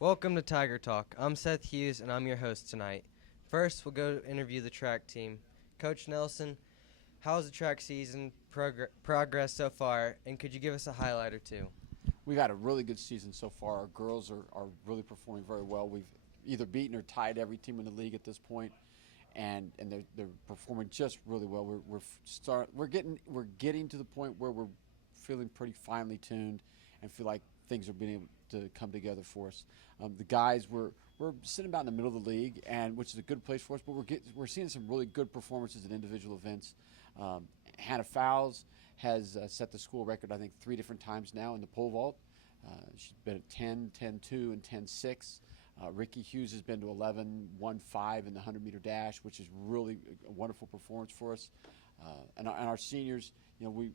Welcome to Tiger Talk. I'm Seth Hughes, and I'm your host tonight. First, we'll go interview the track team. Coach Nelson, how's the track season progress so far, and could you give us a highlight or two? We've had a really good season so far. Our girls are really performing very well. We've either beaten or tied every team in the league at this point, and they're performing just really well. We're getting to the point where we're feeling pretty finely tuned and feel like things are being able to come together for us. The guys we're sitting about in the middle of the league, and which is a good place for us. But we're seeing some really good performances in individual events. Hannah Fowles has set the school record, I think, 3 different times now in the pole vault. She's been at 10, 10-2, and 10-6. Ricky Hughes has been to 11, 1-5 in the 100-meter dash, which is really a wonderful performance for us. And our seniors, we've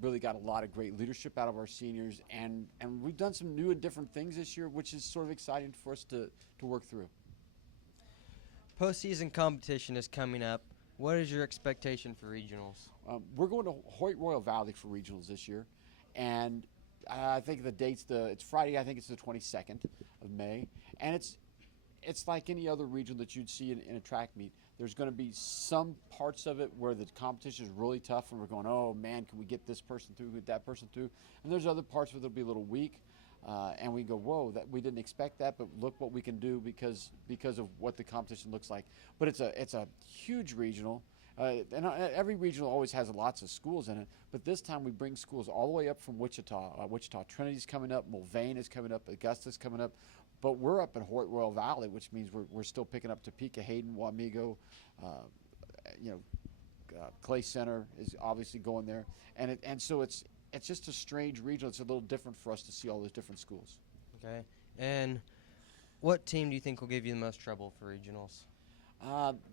really got a lot of great leadership out of our seniors, and we've done some new and different things this year, which is sort of exciting for us to work through. Postseason competition is coming up. What is your expectation for regionals? We're going to Hoyt Royal Valley for regionals this year, and I think the date's it's Friday. I think it's the 22nd of May, and it's like any other region that you'd see in a track meet. There's going to be some parts of it where the competition is really tough, and we're going, oh man, can we get this person through, get that person through? And there's other parts where they'll be a little weak, and we go, whoa, that we didn't expect that, but look what we can do because of what the competition looks like. But it's a huge regional. And every regional always has lots of schools in it, but this time we bring schools all the way up from Wichita. Wichita Trinity's coming up, Mulvane is coming up, Augusta's coming up, but we're up in Hoyt Royal Valley, which means we're still picking up Topeka, Hayden, Wamego, Clay Center is obviously going there, and so it's just a strange regional. It's a little different for us to see all those different schools. Okay, and what team do you think will give you the most trouble for regionals?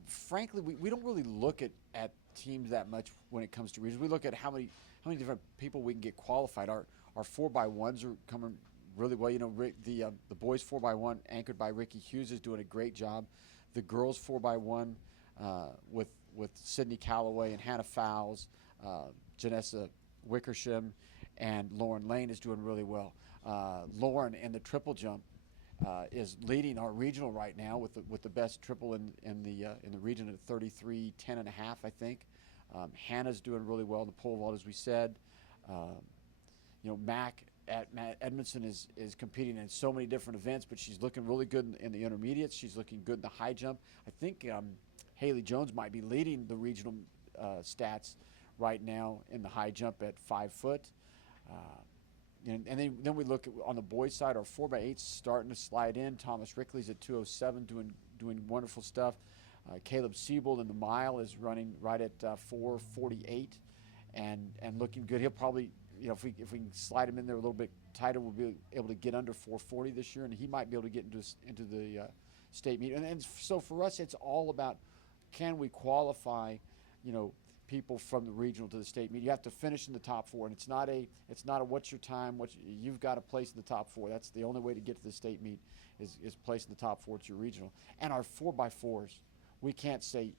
Frankly, we don't really look at teams that much when it comes to regions. We look at how many different people we can get qualified. Our 4x1s are coming really well. The boys 4x1 anchored by Ricky Hughes is doing a great job. The girls 4x1 with Sydney Calloway and Hannah Fowles, Janessa Wickersham, and Lauren Lane is doing really well. Lauren in the triple jump is leading our regional right now with the best triple in the region at 33 10.5, I think. Hannah's doing really well in the pole vault, as we said. Mac at Edmondson is competing in so many different events, but she's looking really good in the intermediates. She's looking good in the high jump. I think Haley Jones might be leading the regional stats right now in the high jump at 5 foot. And then we look on the boys' side. Our 4x8's starting to slide in. Thomas Rickley's at 2:07, doing wonderful stuff. Caleb Siebold in the mile is running right at 4:48, and looking good. He'll probably, if we can slide him in there a little bit tighter, we'll be able to get under 4:40 this year, and he might be able to get into the state meet. And so for us, it's all about, can we qualify, people from the regional to the state meet. You have to finish in the top 4, and it's not a what's your time, you've got to place in the top 4. That's the only way to get to the state meet is place in the top 4 to your regional. And our 4x4s, we can't say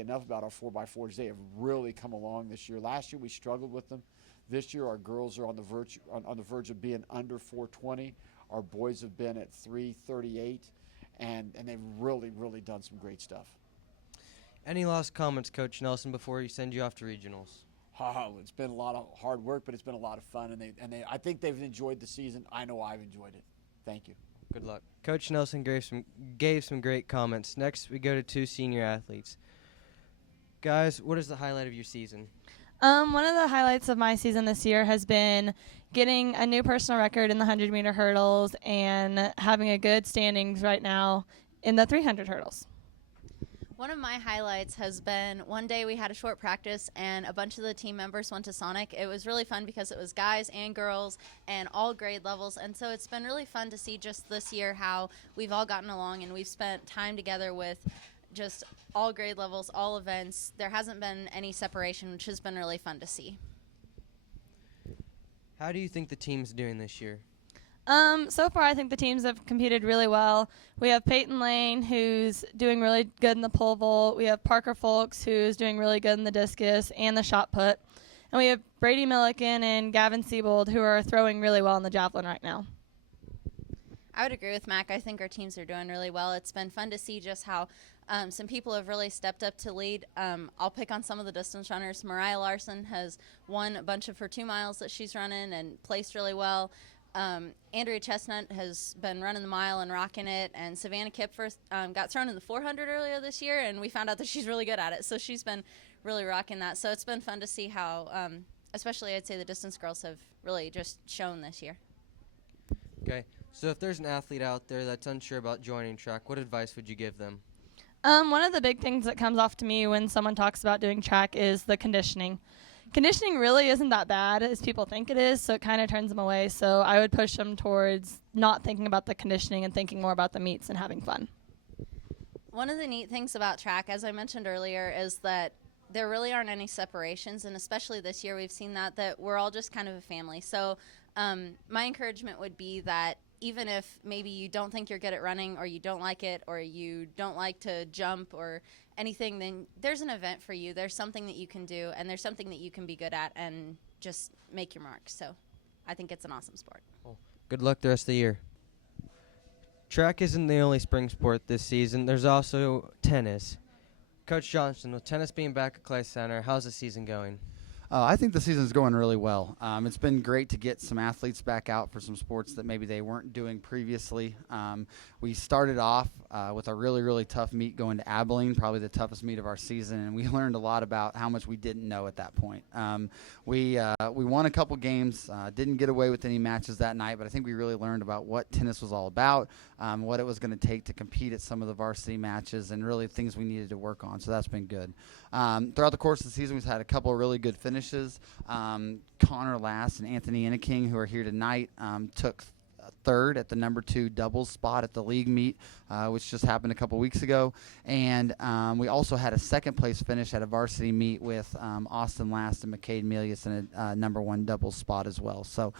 enough about our 4x4s. They have really come along this year. Last year we struggled with them. This year our girls are on the verge of being under 420. Our boys have been at 338, and they've really done some great stuff. Any last comments, Coach Nelson, before we send you off to regionals? Oh, it's been a lot of hard work, but it's been a lot of fun, and I think they've enjoyed the season. I know I've enjoyed it. Thank you. Good luck. Coach Nelson gave some great comments. Next, we go to 2 senior athletes. Guys, what is the highlight of your season? One of the highlights of my season this year has been getting a new personal record in the 100-meter hurdles and having a good standings right now in the 300 hurdles. One of my highlights has been one day we had a short practice and a bunch of the team members went to Sonic. It was really fun because it was guys and girls and all grade levels, and so it's been really fun to see just this year how we've all gotten along and we've spent time together with just all grade levels, all events. There hasn't been any separation, which has been really fun to see. How do you think the team's doing this year? So far, I think the teams have competed really well. We have Peyton Lane, who's doing really good in the pole vault. We have Parker Folks, who's doing really good in the discus and the shot put. And we have Brady Milliken and Gavin Siebold, who are throwing really well in the javelin right now. I would agree with Mac. I think our teams are doing really well. It's been fun to see just how some people have really stepped up to lead. I'll pick on some of the distance runners. Mariah Larson has won a bunch of her 2 miles that she's running and placed really well. Andrea Chestnut has been running the mile and rocking it, and Savannah Kipfer got thrown in the 400 earlier this year, and we found out that she's really good at it. So she's been really rocking that. So it's been fun to see how, especially I'd say the distance girls have really just shown this year. Okay, so if there's an athlete out there that's unsure about joining track, what advice would you give them? One of the big things that comes off to me when someone talks about doing track is the conditioning. Conditioning really isn't that bad as people think it is, so it kind of turns them away. So I would push them towards not thinking about the conditioning and thinking more about the meets and having fun. One of the neat things about track, as I mentioned earlier, is that there really aren't any separations, and especially this year we've seen that we're all just kind of a family. So my encouragement would be that even if maybe you don't think you're good at running, or you don't like it, or you don't like to jump or anything, then there's an event for you. There's something that you can do, and there's something that you can be good at and just make your mark. So I think it's an awesome sport. Well, good luck the rest of the year. Track isn't the only spring sport this season. There's also tennis. Coach Johnston, with tennis being back at Clay Center, how's the season going? I think the season's going really well. It's been great to get some athletes back out for some sports that maybe they weren't doing previously. We started off with a really, really tough meet going to Abilene, probably the toughest meet of our season, and we learned a lot about how much we didn't know at that point. We won a couple games, didn't get away with any matches that night, but I think we really learned about what tennis was all about, what it was going to take to compete at some of the varsity matches, and really things we needed to work on, so that's been good. Throughout the course of the season, we've had a couple of really good finishes. Connor Lass and Anthony Inneking, who are here tonight, took third at the number 2 doubles spot at the league meet, which just happened a couple weeks ago. And we also had a second place finish at a varsity meet with Austin Last and McCade Melius in a number 1 doubles spot as well. So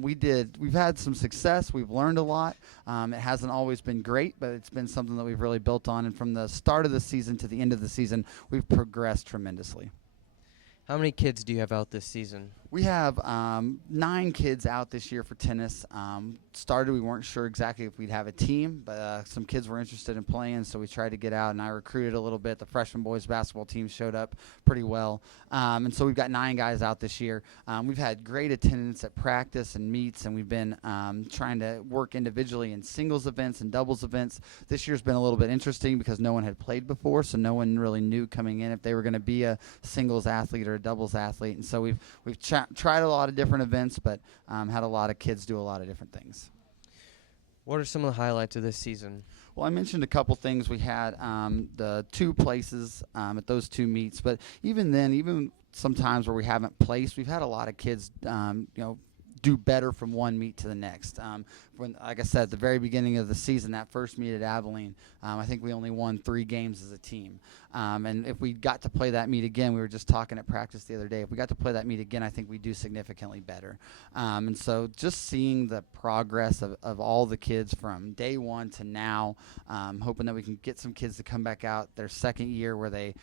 we've had some success. We've learned a lot. It hasn't always been great, but it's been something that we've really built on. And from the start of the season to the end of the season, we've progressed tremendously. How many kids do you have out this season? We have 9 kids out this year for tennis. We weren't sure exactly if we'd have a team, but some kids were interested in playing, so we tried to get out, and I recruited a little bit. The freshman boys basketball team showed up pretty well, and so we've got 9 guys out this year. We've had great attendance at practice and meets, and we've been trying to work individually in singles events and doubles events. This year's been a little bit interesting because no one had played before, so no one really knew coming in if they were going to be a singles athlete or a doubles athlete, and so we've tried a lot of different events, but had a lot of kids do a lot of different things. What are some of the highlights of this season? Well, I mentioned a couple things. We had the 2 places at those 2 meets, but even then, even sometimes where we haven't placed, we've had a lot of kids, do better from one meet to the next. Like I said, at the very beginning of the season, that first meet at Abilene, I think we only won 3 games as a team. And if we got to play that meet again, we were just talking at practice the other day, if we got to play that meet again, I think we'd do significantly better. And so just seeing the progress of all the kids from day one to now, hoping that we can get some kids to come back out their second year where they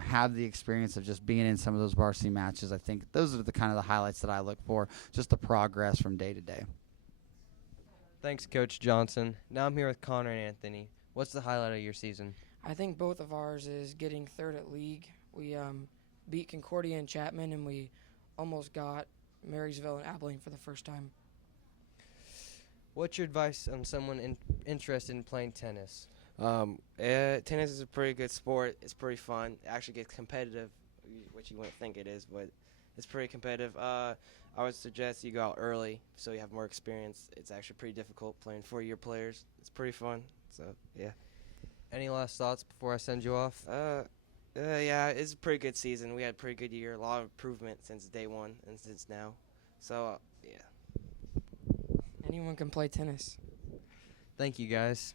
have the experience of just being in some of those varsity matches. I think those are the kind of the highlights that I look for, just the progress from day to day. Thanks, Coach Johnson. Now I'm here with Connor and Anthony. What's the highlight of your season? I think both of ours is getting third at league. We beat Concordia and Chapman, and we almost got Marysville and Abilene for the first time. What's your advice on someone interested in playing tennis? Tennis is a pretty good sport. It's pretty fun. It actually gets competitive, which you wouldn't think it is, but it's pretty competitive. I would suggest you go out early so you have more experience. It's actually pretty difficult playing 4-year players. It's pretty fun. So, yeah. Any last thoughts before I send you off? Yeah, it's a pretty good season. We had a pretty good year. A lot of improvement since day one and since now. So, yeah. Anyone can play tennis. Thank you, guys.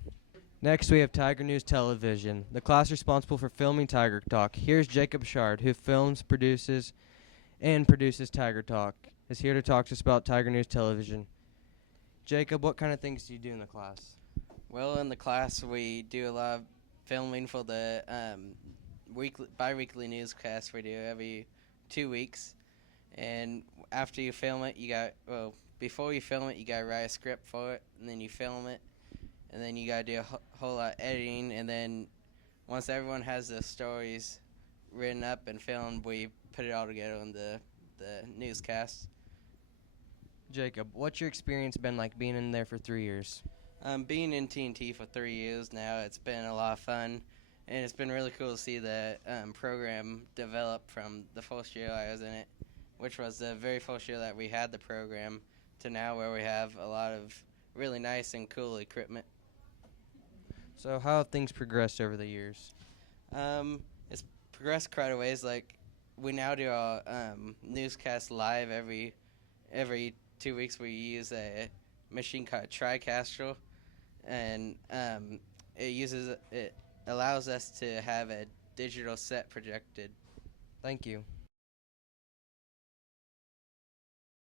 Next, we have Tiger News Television, the class responsible for filming Tiger Talk. Here's Jacob Shard, who films, produces Tiger Talk, is here to talk to us about Tiger News Television. Jacob, what kind of things do you do in the class? Well, in the class, we do a lot of filming for the bi-weekly newscast we do every 2 weeks. And after you film it, before you film it, you gotta write a script for it, and then you film it, and then you gotta do a whole lot of editing, and then once everyone has the stories written up and filmed, we put it all together on the newscast. Jacob, what's your experience been like being in there for 3 years? Being in TNT for 3 years now, it's been a lot of fun, and it's been really cool to see the program develop from the first year I was in it, which was the very first year that we had the program, to now where we have a lot of really nice and cool equipment. So how have things progressed over the years? It's progressed quite a ways. Like, we now do our newscast live every 2 weeks. We use a machine called TriCastro, and it allows us to have a digital set projected. Thank you.